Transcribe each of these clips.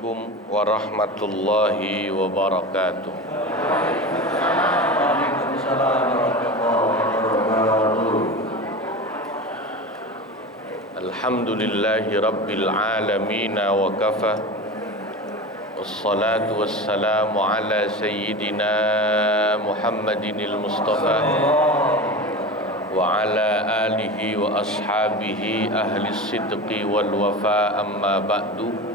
Assalamualaikum warahmatullahi wabarakatuh. Alhamdulillahi rabbil alamin wa kafa. Wassalatu wassalamu ala sayyidina Muhammadinil Mustafa wa ala alihi wa ashabihi ahli sidqi wal wafa, amma ba'du.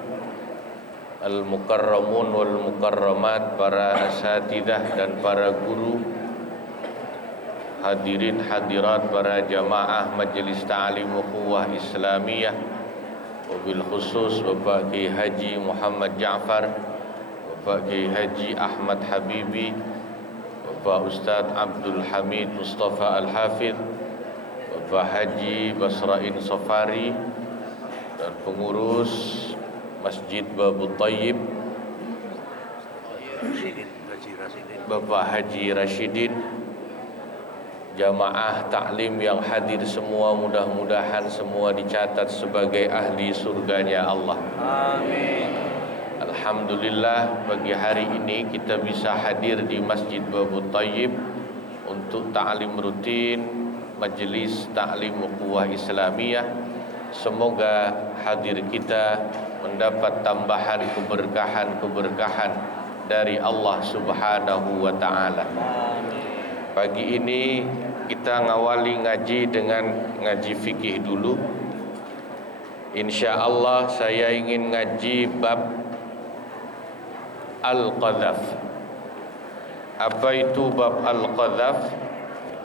Al-mukarramun wal mukarramat, para asatidah dan para guru, hadirin hadirat, para jamaah Majelis Ta'lim Ukhuwah Islamiyah, wabil khusus Bapak Kiai Haji Muhammad Ja'far, Bapak Kiai Haji Ahmad Habibi, Bapak Ustadz Abdul Hamid Mustafa Al-Hafidh, Bapak Haji Basrain Safari, dan pengurus Masjid Babu Tayyib, Bapak Haji Rashidin, jamaah taklim yang hadir semua, mudah-mudahan semua dicatat sebagai ahli surganya Allah. Amin. Alhamdulillah, pagi hari ini kita bisa hadir di Masjid Babu Tayyib untuk ta'lim rutin Majelis Ta'lim Ukhuwah Islamiyah. Semoga hadir kita mendapat tambahan keberkahan dari Allah Subhanahu wa ta'ala. Pagi ini kita ngawali ngaji dengan ngaji fikih dulu. Insya Allah saya ingin ngaji bab Al-Qadhaf. Apa itu bab Al-Qadhaf?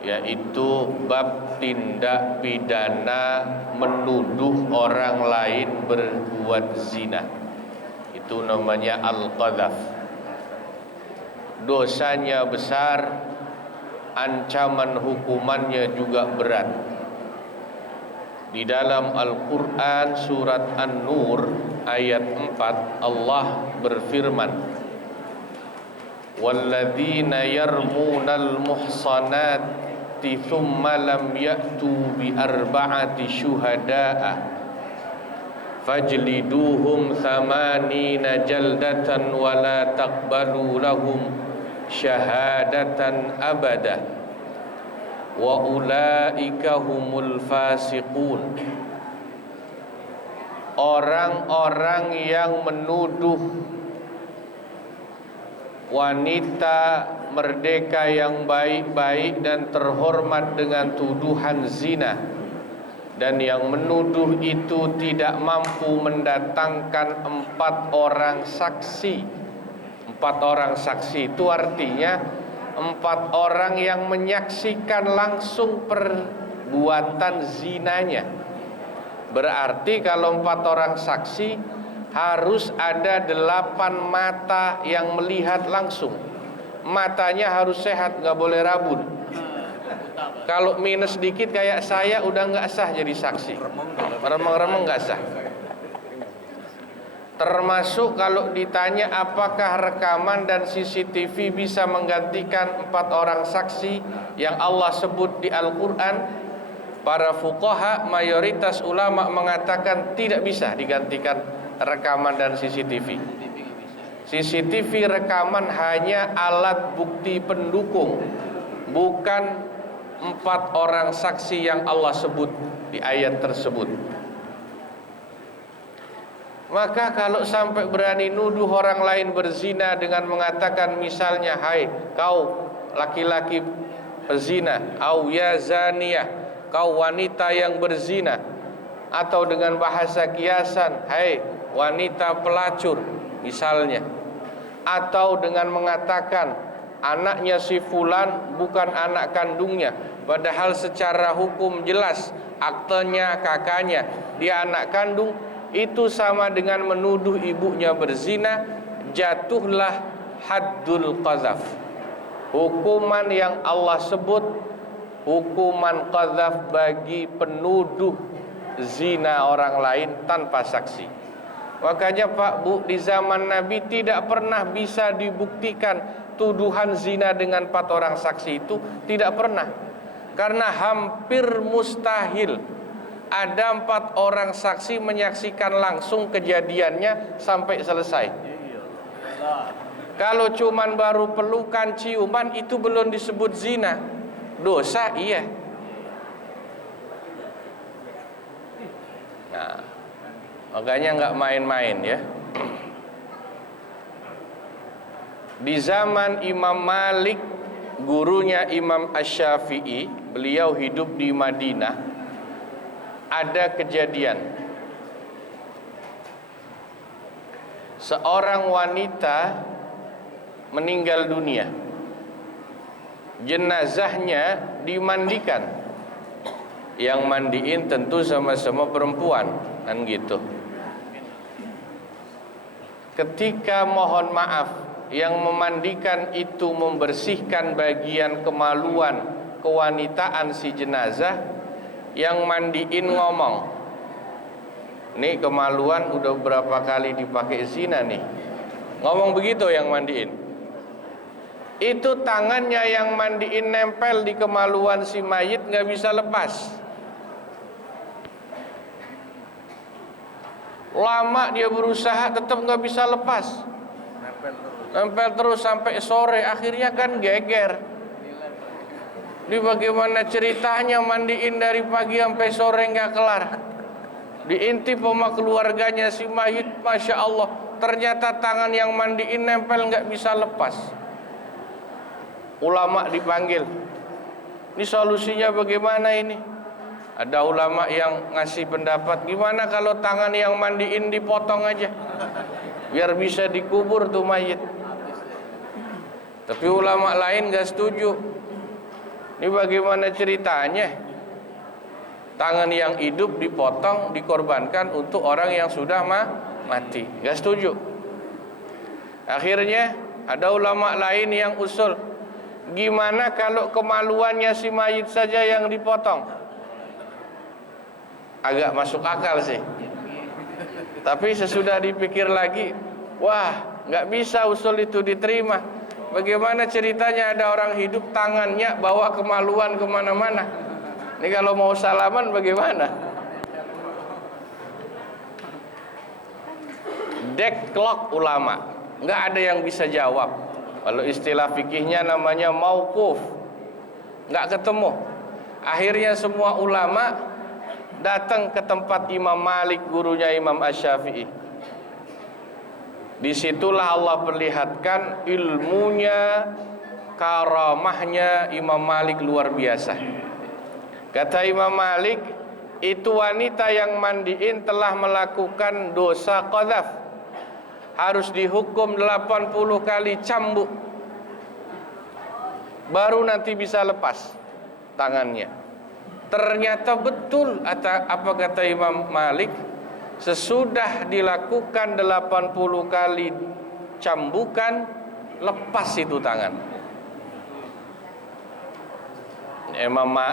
Yaitu bab tindak pidana menuduh orang lain berbuat zina. Itu namanya Al-Qadhaf. Dosanya besar, ancaman hukumannya juga berat. Di dalam Al-Quran surat An-Nur ayat 4, Allah berfirman, walladzina yarmunal muhsanati thumma lam ya'tu bi arba'ati syuhada'a fajliduhum thamanina jaldatan wa la taqbalu lahum syahadatan abada wa ulaika humul fasiqun. Orang-orang yang menuduh wanita merdeka yang baik-baik dan terhormat dengan tuduhan zina, dan yang menuduh itu tidak mampu mendatangkan 4 orang saksi. 4 orang saksi itu artinya 4 orang yang menyaksikan langsung perbuatan zinanya. Berarti kalau 4 orang saksi, harus ada 8 mata yang melihat langsung. Matanya harus sehat, gak boleh rabun. Kalau minus sedikit kayak saya udah gak sah jadi saksi. Remeng-remeng gak sah. Termasuk kalau ditanya apakah rekaman dan CCTV bisa menggantikan 4 orang saksi yang Allah sebut di Al-Quran, para fuqaha, mayoritas ulama mengatakan tidak bisa digantikan rekaman dan CCTV. CCTV rekaman hanya alat bukti pendukung, bukan 4 orang saksi yang Allah sebut di ayat tersebut. Maka kalau sampai berani nuduh orang lain berzina dengan mengatakan misalnya, hai kau laki-laki pezina, au ya zaniyah, kau wanita yang berzina, atau dengan bahasa kiasan, hai wanita pelacur misalnya, atau dengan mengatakan anaknya si fulan bukan anak kandungnya, padahal secara hukum jelas aktenya kakaknya, dia anak kandung, itu sama dengan menuduh ibunya berzina. Jatuhlah haddul qadhaf, hukuman yang Allah sebut hukuman qadhaf bagi penuduh zina orang lain tanpa saksi. Makanya Pak Bu, di zaman Nabi tidak pernah bisa dibuktikan tuduhan zina dengan 4 orang saksi itu, tidak pernah. Karena hampir mustahil ada 4 orang saksi menyaksikan langsung kejadiannya sampai selesai. Kalau cuman baru pelukan, ciuman, itu belum disebut zina. Dosa iya. Nah, makanya nggak main-main ya. Di zaman Imam Malik, gurunya Imam Asy-Syafi'i, beliau hidup di Madinah, ada kejadian seorang wanita meninggal dunia, jenazahnya dimandikan, yang mandiin tentu sama-sama perempuan, kan gitu. Ketika mohon maaf, yang memandikan itu membersihkan bagian kemaluan kewanitaan si jenazah, yang mandiin ngomong, nih kemaluan udah berapa kali dipakai zina nih, ngomong begitu yang mandiin. Itu tangannya yang mandiin nempel di kemaluan si mayit, nggak bisa lepas. Lama dia berusaha tetap nggak bisa lepas, nempel terus sampai sore. Akhirnya kan geger. Di bagaimana ceritanya mandiin dari pagi sampai sore nggak kelar. Diintip sama keluarganya si mayit, masya Allah, ternyata tangan yang mandiin nempel nggak bisa lepas. Ulama dipanggil, ini solusinya bagaimana ini? Ada ulama yang ngasih pendapat, gimana kalau tangan yang mandiin dipotong aja, biar bisa dikubur tuh mayit. Tapi ulama lain gak setuju. Ini bagaimana ceritanya? Tangan yang hidup dipotong, dikorbankan untuk orang yang sudah mati. Gak setuju. Akhirnya ada ulama lain yang usul, gimana kalau kemaluannya si mayit saja yang dipotong? Agak masuk akal sih. Tapi sesudah dipikir lagi, wah, nggak bisa usul itu diterima. Bagaimana ceritanya ada orang hidup tangannya bawa kemaluan kemana-mana? Ini kalau mau salaman bagaimana? Deadlock ulama, nggak ada yang bisa jawab. Kalau istilah fikihnya namanya mauquf, nggak ketemu. Akhirnya semua ulama datang ke tempat Imam Malik, gurunya Imam Asy-Syafi'i. Disitulah Allah perlihatkan ilmunya, karamahnya Imam Malik luar biasa. Kata Imam Malik, itu wanita yang mandiin telah melakukan dosa qadzaf, harus dihukum 80 kali cambuk, baru nanti bisa lepas tangannya. Ternyata betul apa kata Imam Malik, sesudah dilakukan 80 kali cambukan, lepas itu tangan.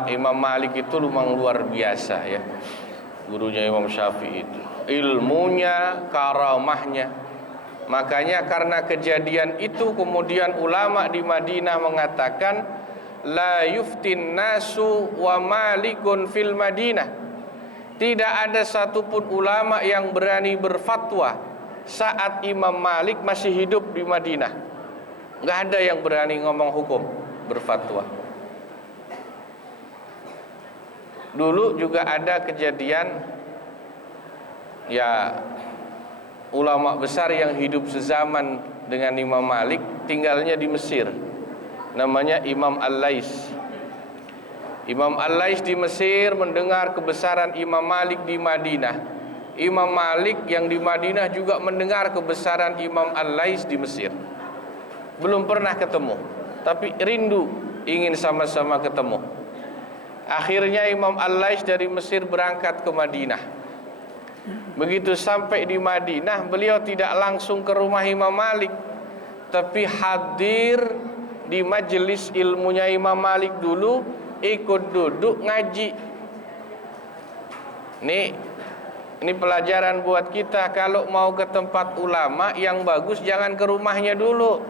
Imam Malik itu memang luar biasa ya, gurunya Imam Syafi'i itu, ilmunya, karamahnya. Makanya karena kejadian itu kemudian ulama di Madinah mengatakan, la yuftin nasu wa malikun fil Madinah. Tidak ada satupun ulama yang berani berfatwa saat Imam Malik masih hidup di Madinah. Nggak ada yang berani ngomong hukum, berfatwa. Dulu juga ada kejadian, ya, ulama besar yang hidup sezaman dengan Imam Malik, tinggalnya di Mesir. Namanya Imam Al-Lais. Imam Al-Lais di Mesir mendengar kebesaran Imam Malik di Madinah. Imam Malik yang di Madinah juga mendengar kebesaran Imam Al-Lais di Mesir. Belum pernah ketemu, tapi rindu ingin sama-sama ketemu. Akhirnya Imam Al-Lais dari Mesir berangkat ke Madinah. Begitu sampai di Madinah, beliau tidak langsung ke rumah Imam Malik, tapi hadir di majelis ilmunya Imam Malik dulu, ikut duduk ngaji. Ini pelajaran buat kita. Kalau mau ke tempat ulama yang bagus, jangan ke rumahnya dulu,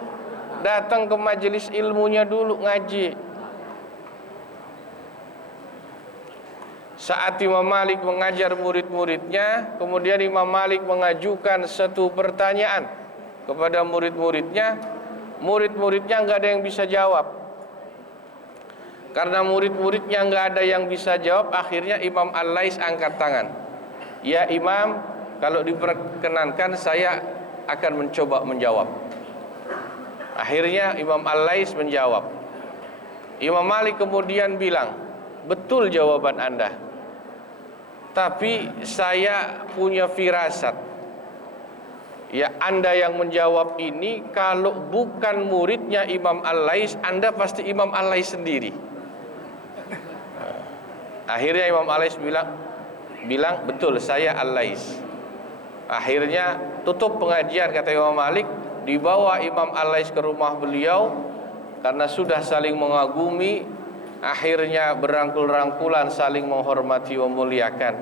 datang ke majelis ilmunya dulu ngaji. Saat Imam Malik mengajar murid-muridnya, kemudian Imam Malik mengajukan satu pertanyaan kepada murid-muridnya, murid-muridnya nggak ada yang bisa jawab. Karena murid-muridnya nggak ada yang bisa jawab, akhirnya Imam Al-Lais angkat tangan. Ya Imam, kalau diperkenankan saya akan mencoba menjawab. Akhirnya Imam Al-Lais menjawab. Imam Malik kemudian bilang, betul jawaban Anda, tapi saya punya firasat. Ya, Anda yang menjawab ini kalau bukan muridnya Imam Al-Lais, Anda pasti Imam Al-Lais sendiri. Akhirnya Imam Al-Lais bilang betul, saya Al-Lais. Akhirnya tutup pengajian, kata Imam Malik, dibawa Imam Al-Lais ke rumah beliau karena sudah saling mengagumi. Akhirnya berangkul-rangkulan, saling menghormati, memuliakan.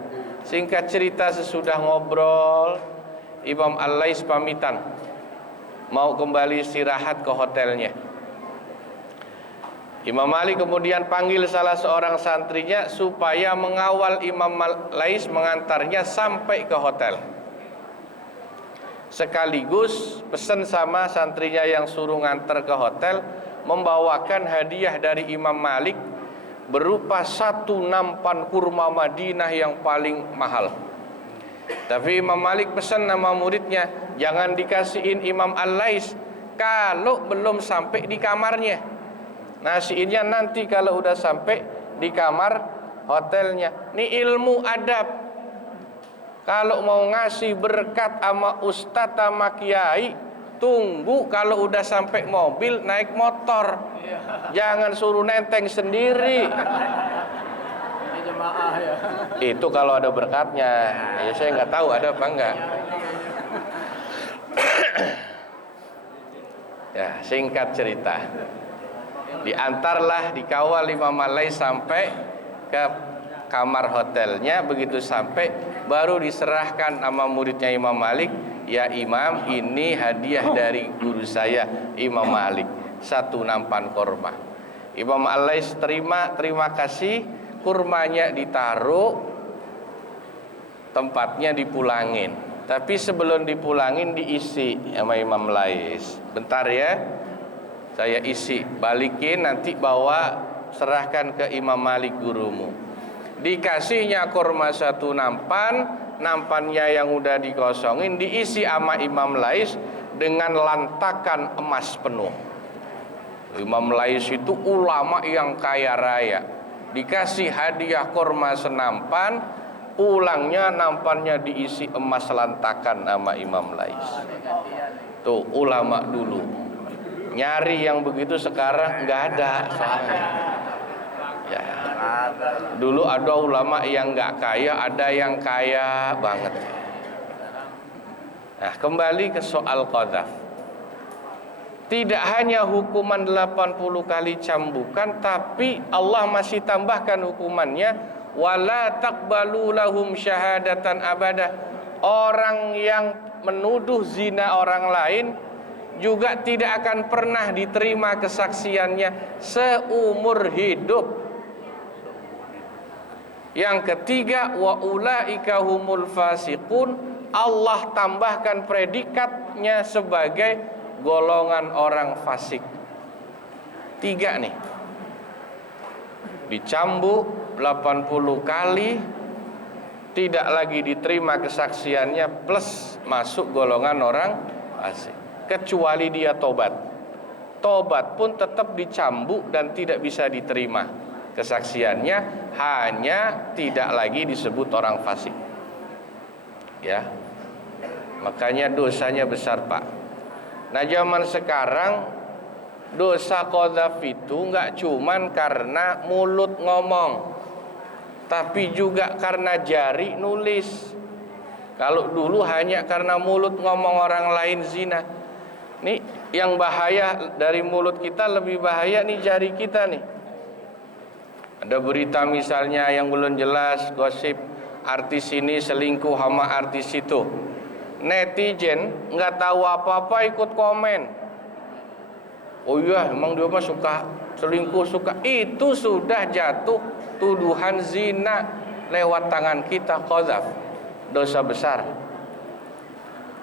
Singkat cerita, sesudah ngobrol, Imam Al-Lais pamitan mau kembali istirahat ke hotelnya. Imam Malik kemudian panggil salah seorang santrinya supaya mengawal Imam Al-Lais, mengantarnya sampai ke hotel. Sekaligus pesan sama santrinya yang suruh ngantar ke hotel, membawakan hadiah dari Imam Malik berupa satu nampan kurma Madinah yang paling mahal. Tapi Imam Malik pesan nama muridnya, jangan dikasihin Imam Al-Lais kalau belum sampai di kamarnya. Nasiinnya nanti kalau udah sampai di kamar hotelnya. Ini ilmu adab. Kalau mau ngasih berkat sama ustadz sama kiai, tunggu kalau udah sampai mobil naik motor. Jangan suruh nenteng sendiri. Ini jemaah ya. Itu kalau ada berkatnya. Ya saya nggak tahu ada apa enggak. Ya, singkat cerita, diantarlah, dikawal Imam Al-Lais sampai ke kamar hotelnya. Begitu sampai, baru diserahkan sama muridnya Imam Malik. Ya Imam, ini hadiah dari guru saya Imam Malik, satu nampan kurma. Imam Al-Lais terima kasih. Kurmanya ditaruh, tempatnya dipulangin. Tapi sebelum dipulangin diisi sama Imam Al-Lais. Bentar ya, saya isi, balikin, nanti bawa serahkan ke Imam Malik gurumu. Dikasihnya kurma satu nampan, nampannya yang udah dikosongin diisi sama Imam Lais dengan lantakan emas penuh. Imam Lais itu ulama yang kaya raya, dikasih hadiah kurma senampan, pulangnya nampannya diisi emas lantakan sama Imam Lais. Tuh ulama dulu. Nyari yang begitu sekarang nggak ada soalnya. Ya. Dulu ada ulama yang nggak kaya, ada yang kaya banget. Nah, kembali ke soal qadzaf. Tidak hanya hukuman 80 kali cambukan, tapi Allah masih tambahkan hukumannya, wala taqbalu lahum syahadatan abadah. Orang yang menuduh zina orang lain juga tidak akan pernah diterima kesaksiannya seumur hidup. Yang ketiga, wa ulaika humul fasiqun. Allah tambahkan predikatnya sebagai golongan orang fasik. 3 nih. Dicambuk 80 kali, tidak lagi diterima kesaksiannya, plus masuk golongan orang fasik. Kecuali dia tobat. Tobat pun tetap dicambuk dan tidak bisa diterima kesaksiannya, hanya tidak lagi disebut orang fasik. Ya. Makanya dosanya besar, Pak. Nah, zaman sekarang dosa qadzaf itu enggak cuman karena mulut ngomong, tapi juga karena jari nulis. Kalau dulu hanya karena mulut ngomong orang lain zina. Nih yang bahaya dari mulut kita, lebih bahaya nih jari kita nih. Ada berita misalnya yang belum jelas, gosip artis ini selingkuh sama artis itu. Netizen nggak tahu apa-apa ikut komen. Oh iya, emang dia mah suka selingkuh, suka. Itu sudah jatuh tuduhan zina. lewat tangan kita qadzaf, dosa besar.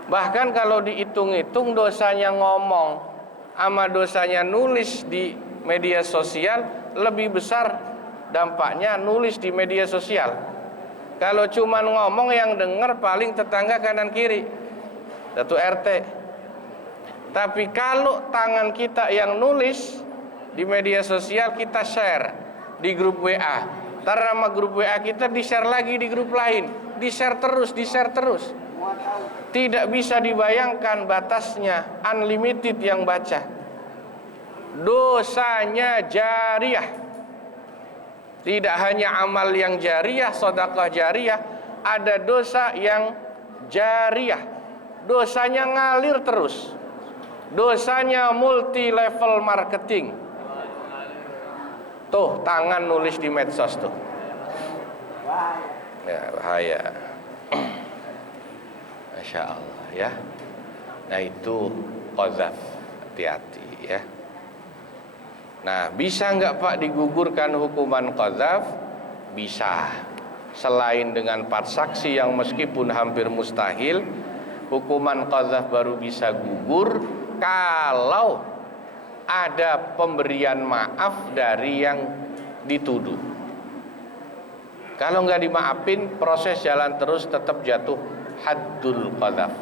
Bahkan kalau dihitung-hitung dosanya ngomong sama dosanya nulis di media sosial lebih besar dampaknya nulis di media sosial. Kalau cuman ngomong yang dengar paling tetangga kanan kiri, satu RT. Tapi kalau tangan kita yang nulis di media sosial, kita share di grup WA, ntar nama grup WA kita di-share lagi di grup lain, di-share terus, di-share terus. Tidak bisa dibayangkan batasnya, unlimited yang baca. Dosanya jariyah. Tidak hanya amal yang jariyah, sedekah jariyah, ada dosa yang jariyah. Dosanya ngalir terus. Dosanya multi level marketing. Tuh, tangan nulis di medsos tuh. Ya, bahaya. Masya Allah ya. Nah itu qadzaf, hati-hati ya. Nah bisa nggak Pak digugurkan hukuman qadzaf? Bisa. Selain dengan 4 saksi yang meskipun hampir mustahil, hukuman qadzaf baru bisa gugur kalau ada pemberian maaf dari yang dituduh. Kalau nggak dimaafin, proses jalan terus, tetap jatuh haddul qadzaf.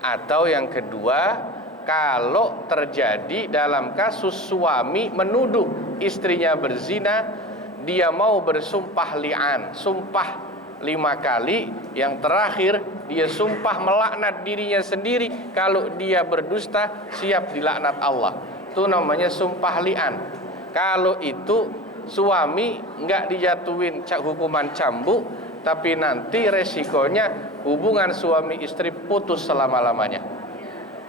Atau yang kedua, kalau terjadi dalam kasus suami menuduh istrinya berzina, dia mau bersumpah li'an, sumpah 5 kali, yang terakhir dia sumpah melaknat dirinya sendiri. Kalau dia berdusta siap dilaknat Allah. Itu namanya sumpah li'an. Kalau itu suami nggak dijatuhin hukuman cambuk, tapi nanti resikonya hubungan suami istri putus selama-lamanya.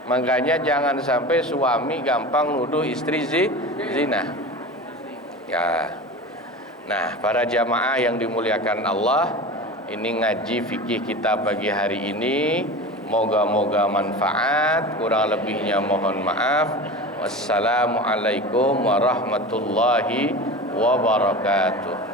Makanya jangan sampai suami gampang nuduh istri zina. Ya. Nah, para jamaah yang dimuliakan Allah, ini ngaji fikih kita pagi hari ini. Moga-moga manfaat. Kurang lebihnya mohon maaf. Wassalamualaikum warahmatullahi wabarakatuh.